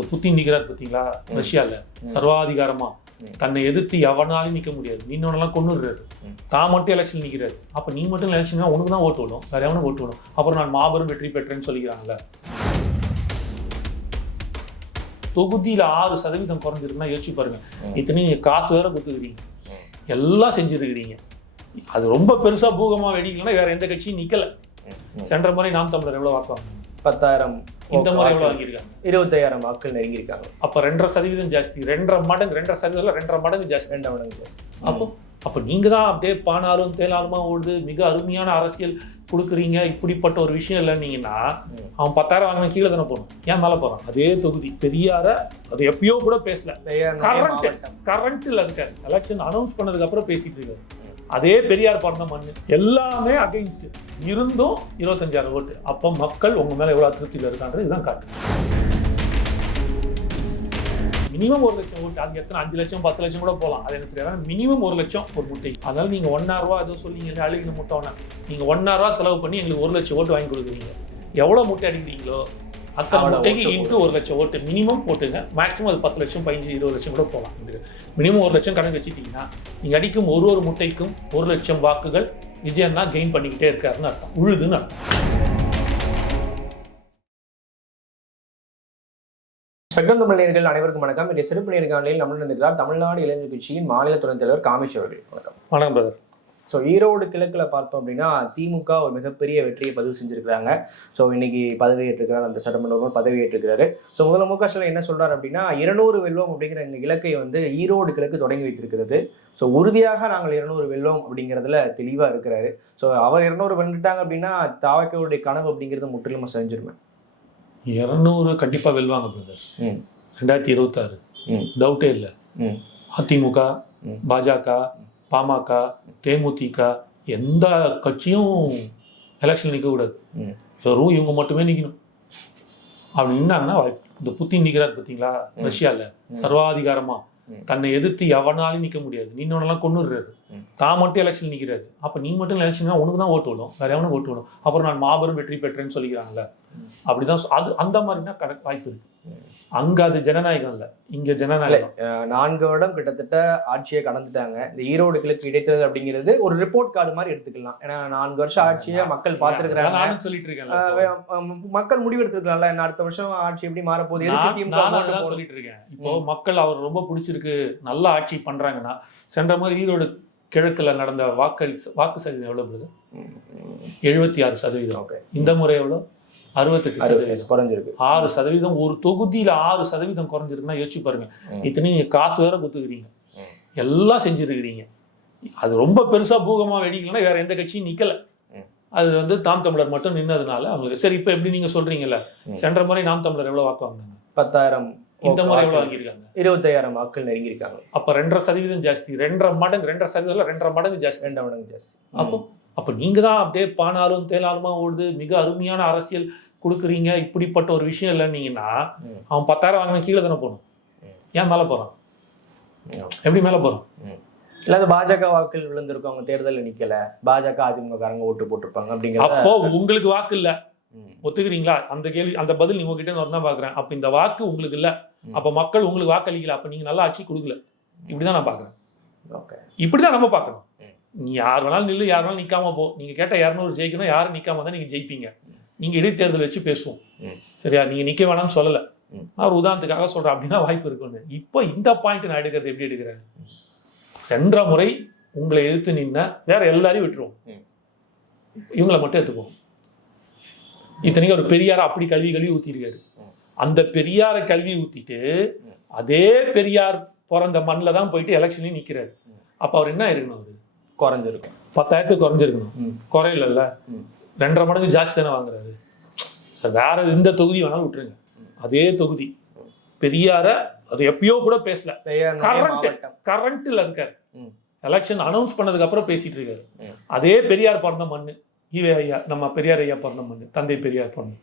இந்த புத்தின் நிற்கிறார் பார்த்தீங்களா? ரஷ்யால. ம். சர்வாதிகாரமா. ம். தன்னை எதிர்த்து எவனாலும் நிற்க முடியாது. இன்னொன்னெல்லாம் கொண்டுடுறாரு. தான் மட்டும் எலெக்ஷன் நிற்கிறாரு அப்போ நீ மட்டும் எலெக்ஷன் உனக்கு தான் ஓட்டு விடும். வேற எவனும் ஓட்டு விடும். அப்புறம் நான் மாபெரும் வெற்றி பெற்றேன்னு சொல்லிக்கிறாங்கல்ல. தொகுதியில ஆறு சதவீதம் குறைஞ்சிருக்குன்னா யோசிச்சு பாருங்க. இத்தனை நீங்க காசு வேற கொடுத்துக்கிறீங்க. எல்லாம் செஞ்சிருக்கிறீங்க. அது ரொம்ப பெருசா பூகமா வெடிக்கலன்னா வேற எந்த கட்சியும் நிக்கல. ம். சென்ற முறை நாம் தமிழர் எவ்வளவு வாக்குவாங்க பத்தாயிரம் இந்த முறை எவ்வளவு வாக்கு- வாங்கியிருக்காங்க? இருபத்தாயிரம் வாக்குகள் நெருங்கியிருக்காங்க. அப்ப ரெண்டரை சதவீதம் ஜாஸ்தி ரெண்டரை மடங்கு ரெண்டரை சதவீதம் ரெண்டரை மடங்கு ஜாஸ்தி. ரெண்டாம் மடங்கு ஜாஸ்தி. அப்போ அப்போ நீங்க தான் அப்படியே பானாலும் தேனாலுமா ஓடுது மிக அருமையான அரசியல் கொடுக்குறீங்க இப்படிப்பட்ட ஒரு விஷயம் இல்லைன்னீங்கன்னா. அவன் பத்தாயிரம் வாங்கினா கீழே தானே போகணும். ஏன் மேலே போகிறான் அதே தொகுதி பெரியார அது எப்பயோ கூட பேசல. மாவட்டம். கரண்ட்டில் இருக்காரு எலெக்ஷன் அனௌன்ஸ் பண்ணதுக்கு அப்புறம் பேசிட்டு இருக்காரு. அதே பெரியார் பிறந்த மண்ணு எல்லாமே அகெயின்ஸ்ட் இருந்தும் இருபத்தஞ்சாயிரம் ஓட்டு. அப்போ மக்கள் உங்கள் மேலே எவ்வளோ திருப்தியில் இருக்கான்றது இதுதான் காட்டு. மினிமம் ஒரு லட்சம் ஓட்டு. அது எத்தனை? அஞ்சு லட்சம் பத்து லட்சம் கூட போகலாம் அது எனக்கு தெரியாது. மினிமம் ஒரு லட்சம் ஒரு முட்டை. அதனால நீங்கள் ஒன்னா ரூபா ஏதோ சொல்லீங்க அழுகின முட்டை ஒன்றா நீங்கள் ஒன்னா ரூபா செலவு பண்ணி எங்களுக்கு ஒரு லட்சம் ஓட்டு வாங்கி கொடுக்குறீங்க. எவ்வளோ முட்டை அடிக்கிறீங்களோ அத்தனை முட்டைக்கு இன்ட்டு ஒரு லட்சம் ஓட்டு மினிமம் போட்டுங்க. மேக்ஸிமம் அது பத்து லட்சம் பதினஞ்சு இருபது லட்சம் கூட போகலாம். மினிமம் ஒரு லட்சம் கணக்கு வச்சுட்டீங்கன்னா நீங்க அடிக்கும் ஒரு ஒரு முட்டைக்கும் ஒரு லட்சம் வாக்குகள் விஜயன் தான் கெயின் பண்ணிக்கிட்டே இருக்காருன்னு அர்த்தம். உழுதுன்னு அர்த்தம். ஸ்பெக்ட்ரம் தமிழ் நேயர்கள் அனைவருக்கும் வணக்கம். இன்றைய சிறப்பு நேர்காணலில் நம்மளுடன் இருக்கிறார் தமிழ்நாடு இளைஞர் கட்சியின் மாநில துணைத் தலைவர் காமேஷ் அவர்கள். வணக்கம். வணக்கம் பிரதர் ஸோ ஈரோடு கிழக்கில் பார்த்தோம் அப்படின்னா திமுக ஒரு மிகப்பெரிய வெற்றியை பதிவு செஞ்சிருக்கிறாங்க ஸோ இன்னைக்கு பதவியேற்றிருக்கிறார் அந்த சட்டமன்ற உறுப்பினர் பதவியேற்றிருக்கிறாரு ஸோ முதல்ல மு க ஸ்டாலின் என்ன சொல்றாரு அப்படின்னா இருநூறு வெல்வம் அப்படிங்கிற இந்த இலக்கை வந்து ஈரோடு கிழக்கு தொடங்கி வைத்திருக்கிறது ஸோ உறுதியாக நாங்கள் இருநூறு வெல்வம் அப்படிங்கிறதுல தெளிவாக இருக்கிறாரு ஸோ அவர் இருநூறு வென்றுட்டாங்க அப்படின்னா தாவக்கவுடைய கனவு அப்படிங்கிறது முற்றிலுமா செஞ்சிருமே இரநூறு கண்டிப்பா வெல்வாங்க பிரதர் ம். ரெண்டாயிரத்தி இருபத்தாறு ம். டவுட்டே இல்லை ம். அதிமுக ம். பாஜக பாமக தேமுதிக எந்த கட்சியும் எலெக்ஷன் நிற்கக்கூடாது. வெறும் இவங்க மட்டுமே நிற்கணும் அப்படி நின்னாங்கன்னா வாய்ப்பு இந்த புத்தின் நிற்கிறார் பார்த்தீங்களா ம். ரஷ்யால ம். சர்வாதிகாரமா ம். தன்னை எதிர்த்து எவனாலும் நிற்க முடியாது இன்னொன்னெல்லாம் கொண்டுடுறாரு. தான் மட்டும் எலெக்ஷன் நிற்கிறாரு அப்போ நீ மட்டும் எலெக்ஷன் உனக்கு தான் ஓட்டு விடும் வேற எவனும் ஓட்டு விடும் அப்புறம் நான் மாபெரும் வெற்றி பெற்றேன்னு சொல்லிக்கிறாங்கல்ல. அப்படிதான் அது அந்த மாதிரினா கரெக்ட் வாய்ப்பு இருக்கு. அங்க அது ஜனநாயகம் இல்லை. இங்க ஜனநாயகம். நான்கு வருடம் கிட்டத்தட்ட ஆட்சியை கடந்துட்டாங்க. இந்த ஈரோடு கிழக்கு இடைத்தேர்தல் அப்படிங்கிறது ஒரு ரிப்போர்ட் கார்டு மாதிரி எடுத்துக்கலாம். ஏன்னா நான்கு வருஷம் ஆட்சியை மக்கள் பார்த்துருக்கிறாங்க. நானும் சொல்லிட்டு இருக்கேன் மக்கள் முடிவெடுத்திருக்கலாம்ல என்ன அடுத்த வருஷம் ஆட்சி எப்படி மாறப்போகுது திமுக? சொல்லிட்டு இருக்கேன் இப்போ மக்கள் அவர் ரொம்ப பிடிச்சிருக்கு நல்ல ஆட்சி பண்றாங்கன்னா சென்ற மாதிரி ஈரோடு கிழக்குல நடந்த வாக்களி வாக்கு சதவீதம் ம். எழுபத்தி ஆறு சதவீதம். இந்த முறை எவ்வளவு? அறுபத்தெட்டு அறுபது சதவீதம். குறைஞ்சிருக்கு. ஆறு சதவீதம் ஒரு தொகுதியில ஆறு சதவீதம் குறைஞ்சிருக்குன்னா யோசிச்சு பாருங்க. ம். இத்தனை நீங்க காசு வேற குத்துக்கிறீங்க. எல்லாம் செஞ்சிருக்கிறீங்க. அது ரொம்ப பெருசா பூகமா வெடிக்கலன்னா வேற எந்த கட்சியும் நிக்கல. அது வந்து தாம் தமிழர் மட்டும் நின்னதுனால அவங்களுக்கு சரி இப்போ எப்படி நீங்க சொல்றீங்கல்ல. சென்ற முறை நாம் தமிழர் எவ்வளவு வாக்கு வாங்கினாங்க? பத்தாயிரம் இந்த முறை எவ்வளவு வாக்கு- வாங்கியிருக்காங்க? இருபத்தாயிரம் வாக்குகள் நெருங்கியிருக்காங்க. அப்ப ரெண்டரை சதவீதம் ஜாஸ்தி. ரெண்டரை மடங்கு ரெண்டரை சதவீதம் ரெண்டரை மடங்கு ஜாஸ்தி. ரெண்டாம் மடங்கு ஜாஸ்தி. அப்போ அப்ப நீங்க தான் அப்படியே பானாலும் தேனாலுமா ஓடுது. மிக அருமையான அரசியல் கொடுக்குறீங்க. இப்படிப்பட்ட ஒரு விஷயம் இல்லைன்னீங்கன்னா. அவன் பத்தாயிரம் வாங்கினா கீழே தானே போகணும். ஏன் மேலே போறான்? ம். எப்படி மேலே போறான்? இல்ல அது பாஜக வாக்குகள் விழுந்திருக்கும். அவங்க தேர்தலில் நிக்கல. பாஜக அதிமுக காரங்க ஓட்டு போட்டிருப்பாங்க அப்படிங்கிறத அப்போ உங்களுக்கு வாக்கு இல்ல. ஒத்துக்கிறீங்களா? அந்த கேள்வி அந்த பதில் நீங்க உங்ககிட்ட இருந்து வரணும் பாக்குறேன். அப்ப இந்த வாக்கு உங்களுக்கு இல்ல. அப்ப மக்கள் உங்களுக்கு வாக்களிக்கல. அப்ப நீங்க நல்லா ஆட்சி கொடுக்கல. இப்படிதான் நான் பாக்குறேன். ஓகே. இப்படிதான் நம்ம பார்க்கணும் ம். நீ யார் வேணாலும் நில்லு யார் வேணாலும் நிக்காம போ. நீங்க கேட்ட இரநூறு ஜெயிக்கணும் யாரும் நிக்காம தான் நீங்க ஜெயிப்பீங்க. நீங்க இடைத்தேர்தல் வச்சு பேசுவோம். சரியா? நீங்க நிக்க வேணாம்னு சொல்லல. நான் உதாரணத்துக்காக சொல்றேன். அப்படின்னா வாய்ப்பு இருக்குன்னு இப்போ இந்த பாயிண்ட் நான் எடுக்கிறது எப்படி எடுக்கிறேன்? சென்ற முறை உங்களை எதிர்த்து நின்ன வேற எல்லாரையும் விட்டுருவோம். இவங்களை மட்டும் எடுத்துக்குவோம். இத்தனைக்கும் ஒரு பெரியார அப்படி கல்வி கல்வி ஊத்திருக்காரு. ம். அந்த பெரியார கல்வி ஊத்திட்டு ம். அதே பெரியார் பிறந்த மண்ணில் தான் போயிட்டு எலெக்ஷன்லையும் நிக்கிறாரு. ம். அப்ப அவர் என்ன இருக்கணும் அவரு? குறைஞ்சிருக்கும். பத்தாயிரத்துக்கு குறைஞ்சிருக்கணும். குறையிலல்ல. ரெண்டரை மடங்கு ஜாஸ்தி தானே வாங்குறாரு. சார் வேற எந்த தொகுதி வேணாலும் விட்டுருங்க. அதே தொகுதி. பெரியார அது எப்பயோ கூட பேசல. மாவட்டம். கரண்ட்ல இருக்காரு. எலெக்ஷன் அனௌன்ஸ் பண்ணதுக்கு அப்புறம் பேசிட்டு இருக்காரு. அதே பெரியார் பிறந்த மண்ணு. ஈவே ஐயா நம்ம பெரியார் ஐயா பிறந்த மண்ணு. தந்தை பெரியார் பிறந்த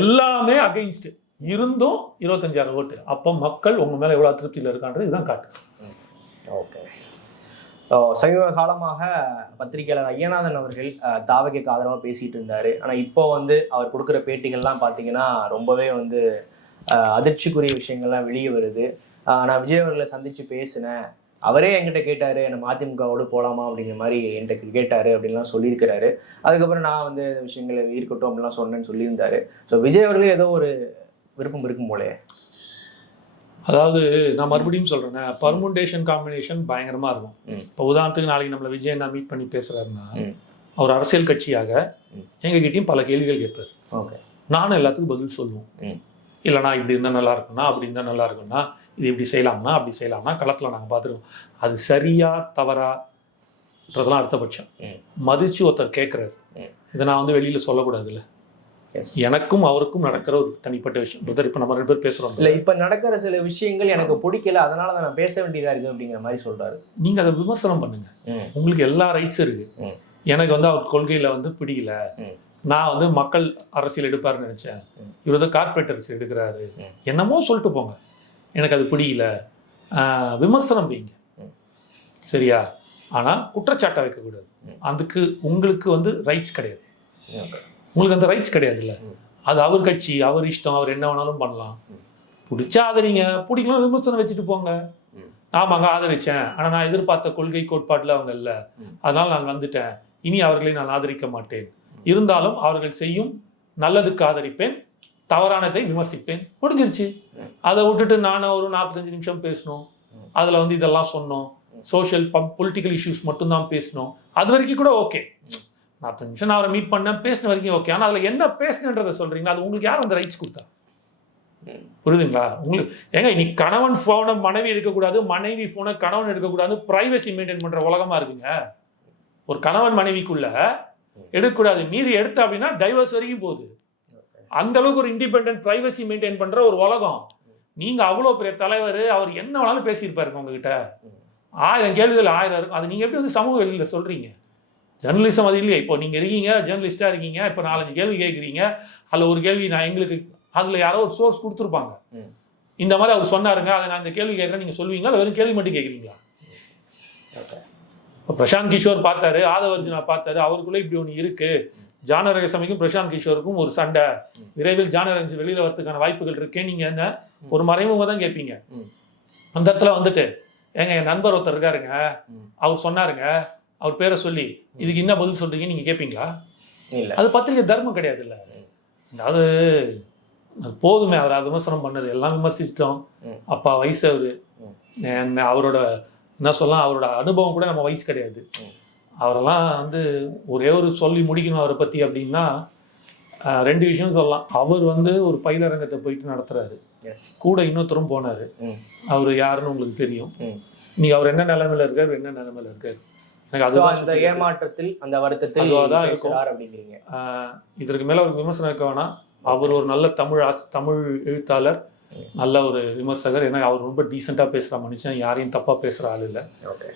எல்லாமே அகைன்ஸ்ட் இருந்தும் இருபத்தஞ்சாயிரம் ஓட்டு. அப்போ மக்கள் உங்க மேல எவ்வளவு திருப்தியில் இருக்கான்றது இதுதான் காட்டு. ஓகே. சமீப காலமாக பத்திரிகையாளர் ஐயநாதன் அவர்கள் தாவகைக்கு ஆதரவாக பேசிட்டு இருந்தார். ஆனால் இப்போ வந்து அவர் கொடுக்குற பேட்டிகள்லாம் பார்த்தீங்கன்னா ரொம்பவே வந்து அதிர்ச்சிக்குரிய விஷயங்கள்லாம் வெளியே வருது. நான் விஜய் அவர்களை சந்தித்து பேசினேன். அவரே என்கிட்ட கேட்டார் நம்ம அதிமுகவோடு போகலாமா அப்படிங்கிற மாதிரி என்கிட்ட கேட்டார் அப்படின்லாம் சொல்லியிருக்கிறாரு. அதுக்கப்புறம் நான் வந்து இந்த விஷயங்கள் இருக்கட்டும் அப்படிலாம் சொன்னேன்னு சொல்லியிருந்தாரு. ஸோ விஜய் அவர்களே ஏதோ ஒரு விருப்பம் இருக்கும் போலே அதாவது நான் மறுபடியும் சொல்றேன் பர்முண்டேஷன் காம்பினேஷன் பயங்கரமா இருக்கும். இப்போ உதாரணத்துக்கு நாளைக்கு நம்மள விஜய் நான் மீட் பண்ணி பேசுறாருன்னா ம். அவர் அரசியல் கட்சியாக. எங்ககிட்டயும் பல கேள்விகள் கேட்பார் ஓகே நானும் எல்லாத்துக்கும் பதில் சொல்லுவோம் ம். இல்லைண்ணா இப்படி இருந்தால் நல்லா இருக்கும்னா அப்படி இருந்தால் நல்லா இருக்கும்னா இது இப்படி செய்யலாம்னா அப்படி செய்யலாம்னா களத்தில் நாங்கள் பார்த்துருக்கோம் அது சரியா தவறான்றதெல்லாம் அடுத்த பட்சம் ம். மதிச்சு ஒருத்தர் கேட்குறாரு. இதை நான் வந்து வெளியில் சொல்லக்கூடாதுல்ல எனக்கும் அவருக்கும் நடக்கிற ஒரு தனிப்பட்ட விஷயம் பிரதர் இப்போ நம்ம ரெண்டு பேர் பேசுகிறோம் இல்ல இப்ப நடக்கிற சில விஷயங்கள் எனக்கு பிடிக்கல அதனால தான் நான் பேச வேண்டியதா இருக்கு அப்படிங்கிற மாதிரி சொல்றாரு நீங்கள் அதை விமர்சனம் பண்ணுங்க ம். உங்களுக்கு எல்லா ரைட்ஸும் இருக்கு. எனக்கு வந்து அவர் கொள்கையில் வந்து பிடிக்கல. நான் வந்து மக்கள் அரசியல் எடுப்பாருன்னு நினைச்சேன். இவர் வந்து கார்பரேட் அரசியல் எடுக்கிறாரு. என்னமோ சொல்லிட்டு போங்க எனக்கு அது பிடிக்கல விமர்சனம் வைங்க. சரியா ஆனால் குற்றச்சாட்டை வைக்கக்கூடாது. அதுக்கு உங்களுக்கு வந்து ரைட்ஸ் கிடையாது. உங்களுக்கு அந்த ரைட்ஸ் கிடையாதுல்ல. அது அவர் கட்சி அவர் இஷ்டம் அவர் என்ன வேணாலும் பண்ணலாம். பிடிச்சா ஆதரிங்க பிடிக்கலாம் விமர்சனம் வச்சுட்டு போங்க. ஆமாங்க ஆதரிச்சேன். ஆனால் நான் எதிர்பார்த்த கொள்கை கோட்பாட்டில் அவங்க இல்லை. அதனால் நான் வந்துட்டேன். இனி அவர்களை நான் ஆதரிக்க மாட்டேன். இருந்தாலும் அவர்கள் செய்யும் நல்லதுக்கு ஆதரிப்பேன். தவறானதை விமர்சிப்பேன். முடிஞ்சிருச்சு. அதை விட்டுட்டு நானும் ஒரு நாற்பத்தஞ்சு நிமிஷம் பேசணும். அதில் வந்து இதெல்லாம் சொன்னோம். ம். சோஷியல் பொலிட்டிக்கல் இஷ்யூஸ் மட்டும்தான் பேசணும் அது வரைக்கும் கூட ஓகே நாற்பத்தஞ்சு நிமிஷம் நான் அவரை மீட் பண்ணேன் பேசின வரைக்கும் ஓகே ஆனால் அதில் என்ன பேசினன்றதை சொல்கிறீங்களா அது உங்களுக்கு யார் அந்த ரைட்ஸ் கொடுத்தா. புரியுதுங்களா? உங்களுக்கு ஏங்க இன்னைக்கு கணவன் ஃபோனை மனைவி எடுக்கக்கூடாது மனைவி ஃபோனை கணவன் எடுக்கக்கூடாது ப்ரைவசி மெயின்டைன் பண்ணுற உலகமா இருக்குங்க. ஒரு கணவன் மனைவிக்குள்ள எடுக்கக்கூடாது. மீறி எடுத்த அப்படின்னா டைவர்ஸ் வரைக்கும் போகுது. அந்த அளவுக்கு ஒரு இண்டிபெண்டன்ட் ப்ரைவசி மெயின்டைன் பண்ற ஒரு உலகம். நீங்க அவ்வளோ பெரிய தலைவர் அவர் என்ன வேணாலும் பேசியிருப்பாருங்க உங்ககிட்ட. ஆயிரம் கேள்விகள் ஆயிரம் இருக்கும். அது நீங்க எப்படி வந்து சமூக வெளியில சொல்றீங்க? ஜெர்னலிசம் அது இல்லையா இப்போ நீங்க இருக்கீங்க ஜேர்னலிஸ்டா இருக்கீங்க இப்போ நாலஞ்சு கேள்வி கேட்குறீங்க அதில் ஒரு கேள்வி நான் எங்களுக்கு அதில் யாரோ ஒரு சோர்ஸ் கொடுத்துருப்பாங்க. இந்த மாதிரி அவர் சொன்னாருங்க அதை நான் இந்த கேள்வி கேட்குறேன் நீங்கள் சொல்லுவீங்களா இல்லை வெறும் கேள்வி மட்டும் கேட்குறீங்களா. இப்போ பிரசாந்த் கிஷோர் பார்த்தாரு ஆதவர்ஜுனா பார்த்தாரு அவருக்குள்ள இப்படி ஒன்று இருக்கு ஜானரகசமிக்கும் பிரசாந்த் கிஷோருக்கும் ஒரு சண்டை. விரைவில் ஜானரஞ்சு வெளியில வரதுக்கான வாய்ப்புகள் இருக்கே நீங்க என்ன ஒரு மறைமுக தான் கேட்பீங்க. அந்த இடத்துல வந்துட்டு ஏங்க என் நண்பர் ஒருத்தர் இருக்காருங்க. அவர் சொன்னாருங்க அவர் பேரை சொல்லி இதுக்கு என்ன பதில் சொல்றீங்க நீங்க கேட்பீங்களா இல்ல. அது பத்திரிகை தர்மம் கிடையாது இல்ல. அது போதுமே அவர் விமர்சனம் பண்ணது. எல்லாம் விமர்சிச்சிட்டோம். அப்பா வயசு அவரு. அவரோட என்ன சொல்லலாம் அவரோட அனுபவம் கூட நம்ம வயசு கிடையாது. அவரெல்லாம் வந்து ஒரே ஒரு சொல்லி முடிக்கணும் அவரை பத்தி அப்படின்னா ரெண்டு விஷயம் சொல்லலாம். அவர் வந்து ஒரு பயிலரங்கத்தை போயிட்டு நடத்துறாரு. கூட இன்னொருத்தரும் போனாரு. அவர் யாருன்னு உங்களுக்கு தெரியும். நீங்க அவர் என்ன நிலைமையில இருக்காரு என்ன நிலைமையில இருக்காரு? எனக்கு அந்த. ஏமாற்றத்தில் அந்த வருத்தத்தில் அப்படிங்கிறீங்க. இதற்கு மேல ஒரு விமர்சனம் இருக்க வேணாம். அவர் ஒரு நல்ல தமிழ் ஆஸ் தமிழ் எழுத்தாளர். நல்ல ஒரு விமர்சகர். ஏன்னா அவர் ரொம்ப டீசெண்டாக பேசுகிற மனுஷன் யாரையும் தப்பாக பேசுகிற ஆள் இல்லை.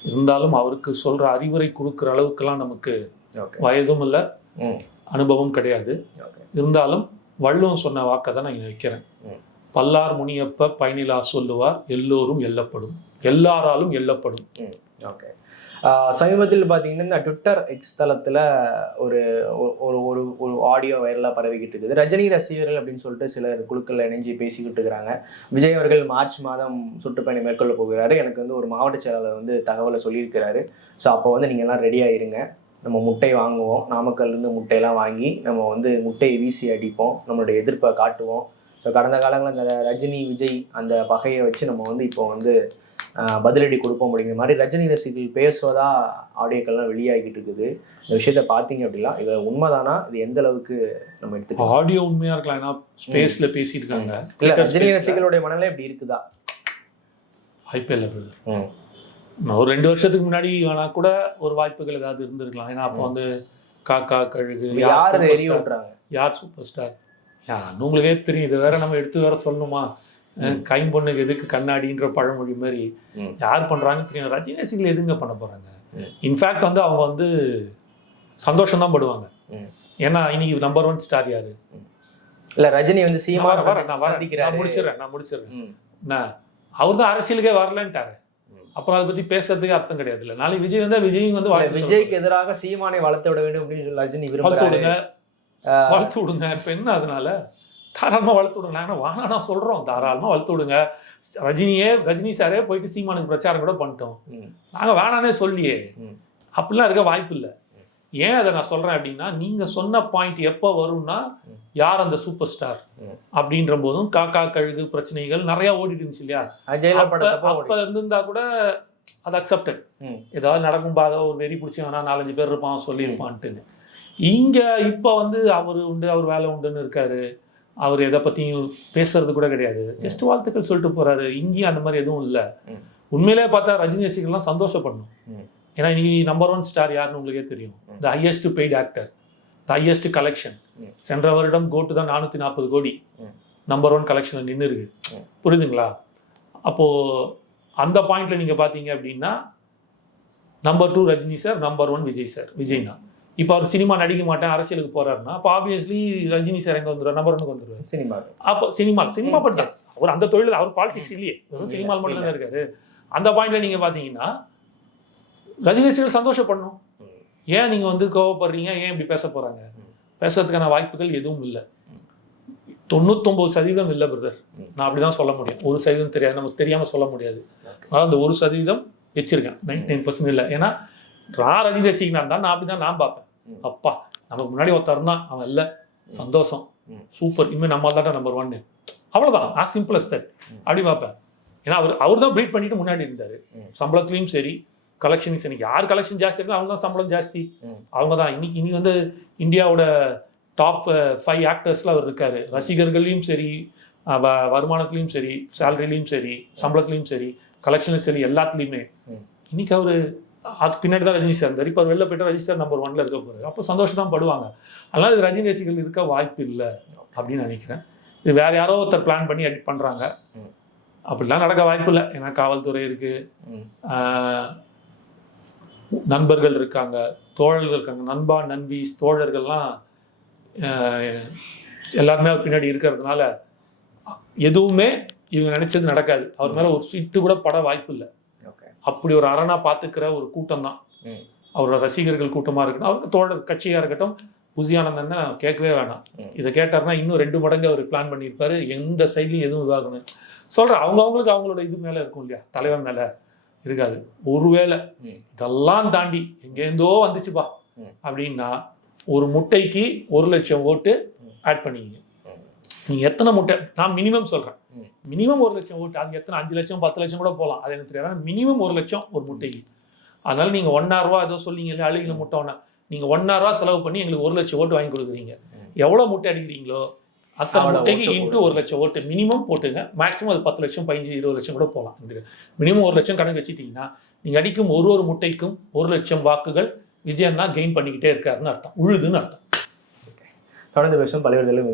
இருந்தாலும் அவருக்கு சொல்கிற அறிவுரை கொடுக்குற அளவுக்குலாம் நமக்கு வயதும் இல்லை. அனுபவம் கிடையாது. இருந்தாலும் வள்ளுவம் சொன்ன வாக்கை தான் நான் வைக்கிறேன். பல்லார் முனியப்ப பயனிலா சொல்லுவார் எல்லோரும் எல்லப்படும். எல்லாராலும் எல்லப்படும். ஓகே. சமீபத்தில் பார்த்தீங்கன்னா இந்த ட்விட்டர் எக்ஸ் தளத்தில் ஒரு ஒரு- ஒரு ஒரு ஆடியோ வைரலாக பரவிக்கிட்டு இருக்குது. ரஜினி ரசிகர்கள் அப்படின்னு சொல்லிட்டு சிலர் குழுக்களில் இணைஞ்சு பேசிக்கிட்டு இருக்கிறாங்க. விஜய் அவர்கள் மார்ச் மாதம் சுற்றுப்பயணம் மேற்கொள்ள போகிறாரு. எனக்கு வந்து ஒரு மாவட்ட செயலாளர் வந்து தகவலை சொல்லியிருக்கிறாரு. ஸோ அப்போ வந்து நீங்கள் எல்லாம் ரெடியாக இருங்க. நம்ம முட்டை வாங்குவோம். நாமக்கல்லேருந்து முட்டையெல்லாம் வாங்கி நம்ம வந்து முட்டையை வீசி அடிப்போம். நம்மளுடைய எதிர்ப்பை காட்டுவோம். ஸோ கடந்த காலங்களில் அந்த ரஜினி விஜய் அந்த பகையை வச்சு நம்ம வந்து இப்போ வந்து பதிலடி கொடுப்போம் அப்படிங்கிற மாதிரி ரஜினி ரசிகர்கள் பேசுவதா ஆடியோக்கள்லாம் வெளியாகிட்டு இருக்குது. இந்த விஷயத்த பார்த்தீங்க அப்படின்னா இது உண்மைதானா? இது எந்த அளவுக்கு நம்ம எடுத்துக்கலாம்? ஆடியோ உண்மையா இருக்கலாம். ஏன்னா ஸ்பேஸ்ல பேசியிருக்காங்க. இல்ல ரஜினி. ரசிகர்களுடைய மனநிலை இப்படி இருக்குதா? வாய்ப்பே இல்லை. நான் ஒரு ரெண்டு வருஷத்துக்கு முன்னாடி வேணா கூட ஒரு வாய்ப்புகள் ஏதாவது இருந்திருக்கலாம். ஏன்னா அப்போ. வந்து காக்கா கழுகு யார் யார் சூப்பர் ஸ்டார் யார் உங்களுக்கே தெரியும். இது வேற நம்ம எடுத்து வேற சொல்லணுமா. கைம்பொண்ணுக்கு எதுக்கு கண்ணாடின்ற பழமொழி மாதிரி. யார் பண்றாங்க தெரியும். ரஜினி ரசிகர்கள் எதுங்க பண்ண போறாங்க? ம். இன்ஃபேக்ட் வந்து அவங்க வந்து சந்தோஷம் தான் படுவாங்க. ஏன்னா இன்னைக்கு நம்பர் ஒன் ஸ்டார் யாரு? இல்ல ரஜினி வந்து நான் சீமா வரேன், நான். நான் முடிச்சிடுறேன் நான் முடிச்சிடுறேன். என்ன? அவர் தான் அரசியலுக்கே வரலன்ட்டாரு. அப்புறம் அதை பத்தி பேசுறதுக்கு அர்த்தம் கிடையாது இல்ல. நாளைக்கு விஜய் வந்தா விஜய் வந்து விஜய்க்கு எதிராக சீமானை வளர்த்து விட வேண்டும் அப்படின்னு ரஜினி. வளர்த்து விடுங்க. வளர்த்து விடுங்க. இப்ப என்ன அதனால? தாராளமாக வளர்த்து விடுங்க நாங்கள் வாங்க நான் சொல்கிறோம் தாராளமாக வளர்த்து விடுங்க. ரஜினியே ரஜினி சாரே போயிட்டு சீமானுக்கு பிரச்சாரம் கூட பண்ணிட்டோம். நாங்கள் வேணானே சொல்லியே. அப்படிலாம் இருக்க வாய்ப்பு இல்லை. ஏன் அதை நான் சொல்கிறேன் அப்படின்னா நீங்கள் சொன்ன பாயிண்ட் எப்போ வரும்னா. யார் அந்த சூப்பர் ஸ்டார். அப்படின்ற போதும் காக்கா கழுகு பிரச்சனைகள் நிறைய ஓடிட்டு இருந்துச்சு இல்லையா? அப்ப இருந்திருந்தா கூட அது அக்செப்டட். ஏதாவது நடக்கும் பாத ஒரு வெறி பிடிச்சவனா நாலஞ்சு பேர் இருப்பான் சொல்லியிருப்பான்ட்டுன்னு. இங்க இப்ப வந்து அவர் உண்டு அவர் வேலை உண்டுன்னு இருக்காரு. அவர் எதை பத்தியும் பேசுறது கூட கிடையாது ஜஸ்ட் வாழ்த்துக்கள் சொல்லிட்டு போறாரு இங்கேயும் அந்த மாதிரி எதுவும் இல்லை. உண்மையிலே பார்த்தா ரஜினி ரசிகர்லாம் சந்தோஷப்படணும். ஏன்னா இன்னைக்கு நம்பர் ஒன் ஸ்டார் யாருன்னு உங்களுக்கே தெரியும். The highest paid actor the highest collection. சென்ற வருடம் கோட்டு தான் நானூற்றி நாற்பது கோடி. நம்பர் ஒன் கலெக்ஷனில் நின்று இருக்கு. புரியுதுங்களா அப்போ அந்த பாயிண்ட்ல நீங்க பாத்தீங்க அப்படின்னா number two Rajini sir number one Vijay sir விஜய்னா இப்போ அவர் சினிமா நடிக்க மாட்டேன் அரசியலுக்கு போறாருன்னா அப்போ ஆப்வியஸ்லி ரஜினி சார் எங்க வந்துருவார்? நம்பர் ஒன்னுக்கு வந்துருவார். சினிமா. அப்போ சினிமா சினிமா ம், பட்டா அவர் அந்த தொழில் அவர் பாலிடிக்ஸ் இல்லையே. சினிமாவில் மட்டும். தான் இருக்காரு. அந்த பாயிண்ட்ல நீங்க பாத்தீங்கன்னா ரஜினி ரசிகர்கள் சந்தோஷப்படணும். ஏன் நீங்க வந்து கோவப்படுறீங்க? ஏன் இப்படி பேச போறாங்க. பேசுறதுக்கான வாய்ப்புகள் எதுவும் இல்லை. தொண்ணூத்தொம்பது சதவீதம் இல்லை பிரதர். நான் அப்படிதான் சொல்ல முடியும். ஒரு சதவீதம் தெரியாது. நமக்கு தெரியாம சொல்ல முடியாது. அதாவது அந்த ஒரு சதவீதம் வச்சிருக்கேன். நைன்டி நைன் பர்சன்ட் இல்லை. ஏன்னா நான் ரஜினி ரசிகனா இருந்தா நான் அப்படிதான் நான் பார்ப்பேன். அப்பா நமக்கு முன்னாடி ஒருத்தர் தான் அவன் இல்லை. சந்தோஷம். சூப்பர் இனிமேல் நம்ம தான்டா நம்பர் ஒன்னு அவ்வளவுதான். நான் சிம்பிள் அஸ் தட். அப்படி பார்ப்பேன். ஏன்னா அவர் அவர் தான் ப்ரீட் பண்ணிட்டு முன்னாடி இருந்தாரு. சம்பளத்துலயும் சரி கலெக்ஷன் சரி. யார் கலெக்ஷன் ஜாஸ்தி இருக்கோ அவங்க தான் சம்பளம் ஜாஸ்தி. அவங்க தான். இன்னைக்கு இனி வந்து இந்தியாவோட டாப் ஃபைவ் ஆக்டர்ஸ்ல அவர் இருக்காரு. ரசிகர்களையும் சரி வ- வருமானத்துலயும் சரி சேலரிலையும் சரி சம்பளத்துலயும் சரி கலெக்ஷன்லையும் சரி எல்லாத்துலேயுமே. இன்னைக்கு அவர் அது பின்னாடி தான் ரஜினி சார் இருந்தார். இப்போ வெளில போயிட்டு ரஜினி சார் நம்பர் ஒன்ல இருக்க போறாரு. அப்போ சந்தோஷம் தான் படுவாங்க. அதனால இது ரஜினி ரசிகர்கள் இருக்க வாய்ப்பு இல்லை அப்படின்னு நினைக்கிறேன். இது வேற யாரோ ஒருத்தர் பிளான் பண்ணி எடிட் பண்றாங்க. ம். அப்படிலாம் நடக்க வாய்ப்பு இல்லை. ஏன்னா காவல்துறை இருக்கு. நண்பர்கள் இருக்காங்க தோழர்கள் இருக்காங்க. நண்பா நண்பி தோழர்கள்லாம் எல்லாருமே அவர் பின்னாடி இருக்கிறதுனால எதுவுமே இவங்க நினைச்சது நடக்காது. அவர் மேல ஒரு சிட்டு கூட பட வாய்ப்பு இல்லை. அப்படி ஒரு அரணா பார்த்துக்கிற ஒரு கூட்டம் தான். அவரோட ரசிகர்கள் கூட்டமா இருக்கட்டும் அவருக்கு தோழர் கட்சியா இருக்கட்டும் புசியானந்தன்னா கேட்கவே வேணாம். இதை கேட்டாருன்னா இன்னும் ரெண்டு மடங்கு அவர் பிளான் பண்ணியிருப்பாரு எந்த சைட்லையும் எதுவும் இதாகணும் சொல்றேன் அவங்க அவங்களுக்கு அவங்களோட இது மேல இருக்கும் இல்லையா தலைவர் மேல இருக்காது ஒருவேளை. இதெல்லாம் தாண்டி எங்கேருந்தோ வந்துச்சுப்பா. அப்படின்னா ஒரு முட்டைக்கு ஒரு லட்சம் ஓட்டு. ஆட் பண்ணிக்கிங்க. நீங்க எத்தனை முட்டை நான் மினிமம் சொல்றேன் ம். மினிமம் ஒரு லட்சம் ஓட்டு. அது எத்தனை? அஞ்சு லட்சம் பத்து லட்சம் கூட போகலாம் அது எனக்கு தெரியாது. மினிமம் ஒரு லட்சம் ஒரு முட்டைக்கு அதனால நீங்க ஒன்னாயிரம் ரூபா ஏதோ இல்லையா அழுகின முட்டை ஒன்றா நீங்க ஒன்னாயிரம் ரூபா செலவு பண்ணி எங்களுக்கு ஒரு லட்சம் ஓட்டு வாங்கி கொடுக்குறீங்க. ம். எவ்வளவு முட்டை அடிக்கிறீங்களோ அத்தனை முட்டைக்கு இன்ட்டு. ஒரு லட்சம் ஓட்டு மினிமம் போட்டுங்க. மேக்ஸிமம் அது பத்து லட்சம் பதினஞ்சு இருபது லட்சம் கூட போகலாம் மினிமம் ஒரு லட்சம் கணக்கு வச்சுட்டீங்கன்னா நீங்க அடிக்கும் ஒரு ஒரு முட்டைக்கும் ஒரு லட்சம் வாக்குகள் விஜயன் தான் கெயின் பண்ணிக்கிட்டே இருக்காருன்னு அர்த்தம். உழுதுன்னு அர்த்தம். தொடர்ந்து பேசும் பல்வேறு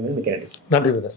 நன்றி பிரதர்.